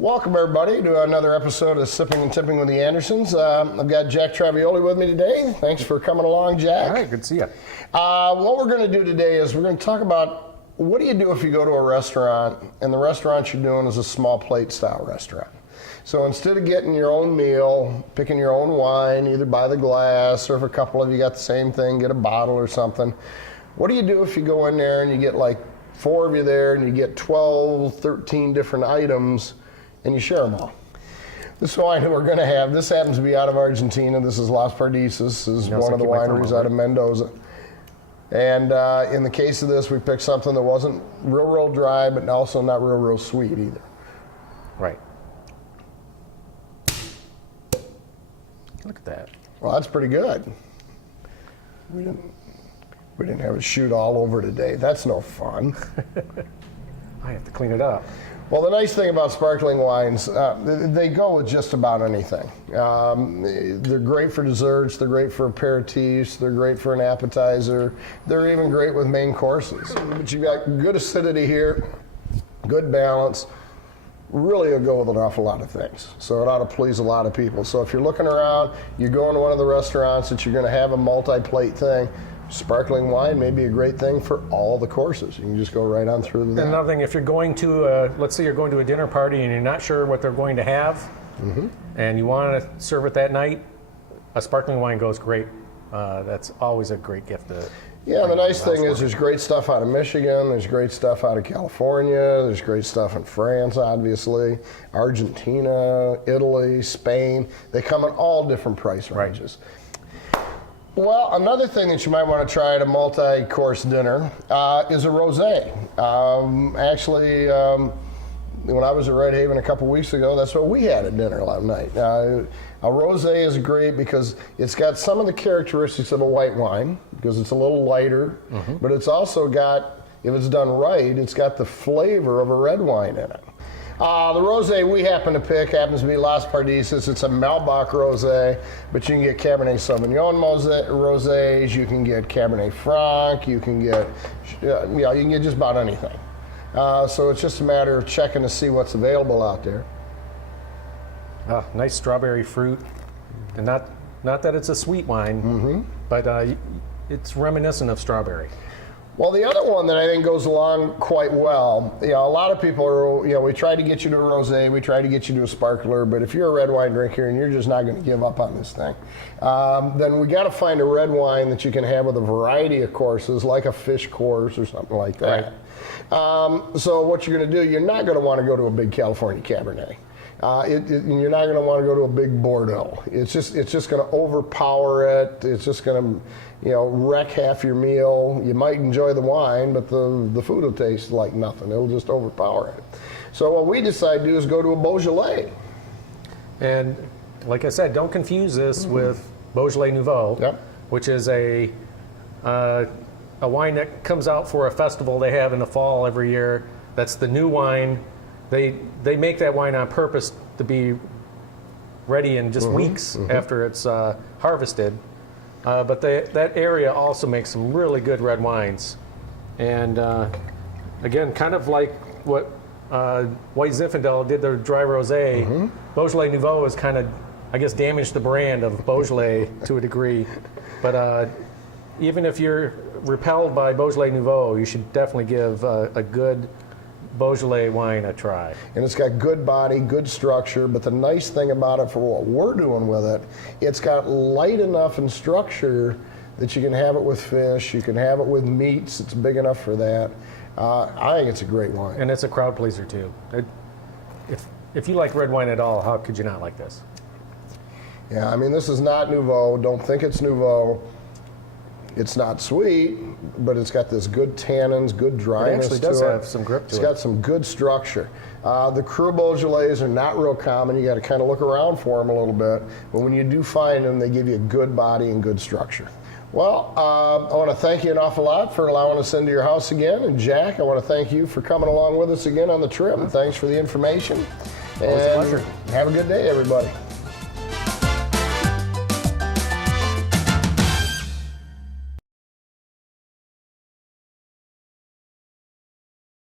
Welcome, everybody, to another episode of Sipping and Tipping with the Andersons. I've got Jack Travioli with me today. Thanks for coming along, Jack. All right, good to see you. What we're going to do today is we're going to talk about what do you do if you go to a restaurant and the restaurant you're doing is a small plate style restaurant. So instead of getting your own meal, picking your own wine, either by the glass or if a couple of you got the same thing, get a bottle or something. What do you do if you go in there and you get like 4 of you there and you get 12, 13 different items and you share them all? This wine that we're going to have, this happens to be out of Argentina. This is Las Perdices. This is one of the wineries out of Mendoza. And in the case of this, we picked something that wasn't real dry, but also not real sweet either. Right. Look at that. Well, that's pretty good. We didn't have a shoot all over today. That's no fun. I have to clean it up. Well, the nice thing about sparkling wines, they go with just about anything. They're great for desserts, they're great for aperitifs, they're great for an appetizer, they're even great with main courses. But you've got good acidity here, good balance, really will go with an awful lot of things. So it ought to please a lot of people. So if you're looking around, you're going to one of the restaurants that you're going to have a multi-plate thing, sparkling wine may be a great thing for all the courses. You can just go right on through that. Another thing, if you're going to, let's say you're going to a dinner party and you're not sure what they're going to have, and you want to serve it that night, a sparkling wine goes great. That's always a great gift. Yeah, the nice thing is there's great stuff out of Michigan, there's great stuff out of California, there's great stuff in France, obviously, Argentina, Italy, Spain. They come in all different price ranges. Right. Well, another thing that you might want to try at a multi-course dinner is a rosé. Actually, when I was at Red Haven a couple weeks ago, that's what we had at dinner last night. A rosé is great because it's got some of the characteristics of a white wine, because it's a little lighter, but it's also got, if it's done right, it's got the flavor of a red wine in it. The rosé we happen to pick happens to be Las Perdices. It's a Malbec rosé, but you can get Cabernet Sauvignon rosés, you can get Cabernet Franc, you can get, you can get just about anything. So it's just a matter of checking to see what's available out there. Nice strawberry fruit, and not that it's a sweet wine, but it's reminiscent of strawberry. Well, the other one that I think goes along quite well, a lot of people are, we try to get you to a rosé, we try to get you to a sparkler, but if you're a red wine drinker and you're just not going to give up on this thing, then we got to find a red wine that you can have with a variety of courses, like a fish course or something like that. Right. So what you're going to do, you're not going to want to go to a big California Cabernet. You're not going to want to go to a big Bordeaux. It's just going to overpower it. It's just going to, wreck half your meal. You might enjoy the wine, but the food will taste like nothing. It'll just overpower it. So what we decide to do is go to a Beaujolais. And like I said, don't confuse this with Beaujolais Nouveau, which is a wine that comes out for a festival they have in the fall every year. That's the new wine. They make that wine on purpose to be ready in just weeks after it's harvested. But that area also makes some really good red wines. And again, kind of like what White Zinfandel did their dry rosé, Beaujolais Nouveau has kind of, I guess, damaged the brand of Beaujolais to a degree. But even if you're repelled by Beaujolais Nouveau, you should definitely give a good Beaujolais wine a try. And it's got good body, good structure, but the nice thing about it for what we're doing with it, it's got light enough in structure that you can have it with fish, you can have it with meats, it's big enough for that. I think it's a great wine. And it's a crowd pleaser too. If you like red wine at all, how could you not like this? Yeah, I mean, this is not Nouveau. Don't think it's Nouveau. It's not sweet, but it's got this good tannins, good dryness to it. It actually does have some grip to it. It's got some good structure. The Cru Beaujolais are not real common. You got to kind of look around for them a little bit. But when you do find them, they give you a good body and good structure. Well, I want to thank you an awful lot for allowing us into your house again. And Jack, I want to thank you for coming along with us again on the trip. And thanks for the information. Always a pleasure. Have a good day, everybody.